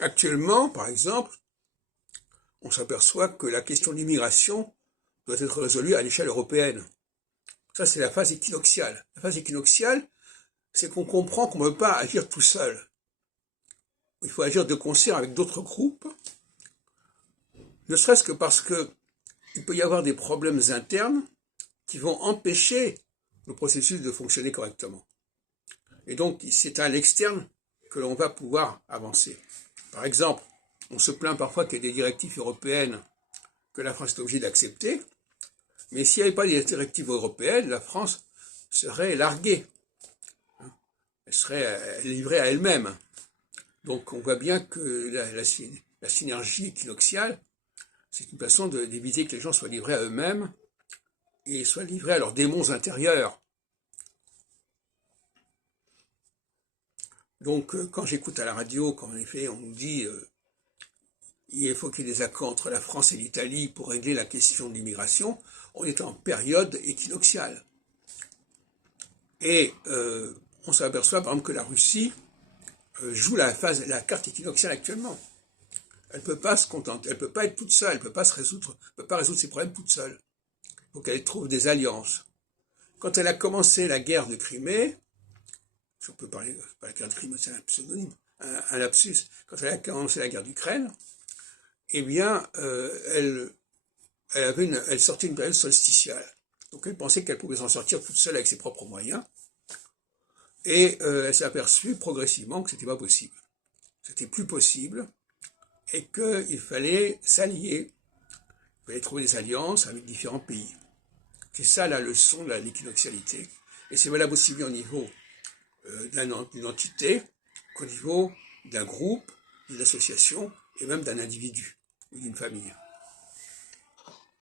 Actuellement, par exemple, on s'aperçoit que la question de l'immigration doit être résolue à l'échelle européenne. Ça, c'est la phase équinoxiale. La phase équinoxiale, c'est qu'on comprend qu'on ne peut pas agir tout seul. Il faut agir de concert avec d'autres groupes, ne serait-ce que parce qu'il peut y avoir des problèmes internes qui vont empêcher le processus de fonctionner correctement. Et donc, c'est à l'externe que l'on va pouvoir avancer. Par exemple, on se plaint parfois qu'il y ait des directives européennes que la France est obligée d'accepter, mais s'il n'y avait pas des directives européennes, la France serait larguée. Elle serait livrée à elle-même. Donc on voit bien que la synergie équinoxiale, c'est une façon d'éviter que les gens soient livrés à eux-mêmes et soient livrés à leurs démons intérieurs. Donc quand j'écoute à la radio, quand en effet on nous dit il faut qu'il y ait des accords entre la France et l'Italie pour régler la question de l'immigration, on est en période équinoxiale. Et on s'aperçoit par exemple que la Russie joue la carte équinoxiale actuellement. Elle ne peut pas se contenter, elle ne peut pas être toute seule, elle ne peut pas résoudre ses problèmes toute seule. Il faut qu'elle trouve des alliances. Quand elle a commencé la guerre de Crimée, si on peut parler, pas la guerre de Crimée, c'est un pseudonyme, un lapsus, quand elle a commencé la guerre d'Ukraine, eh bien, elle sortait une période solsticiale. Donc elle pensait qu'elle pouvait s'en sortir toute seule avec ses propres moyens, et elle s'est aperçue progressivement que c'était pas possible. C'était plus possible, et qu'il fallait s'allier, il fallait trouver des alliances avec différents pays. C'est ça la leçon de l'équinoxialité. Et c'est valable aussi bien au niveau d'une entité qu'au niveau d'un groupe, d'une association et même d'un individu ou d'une famille.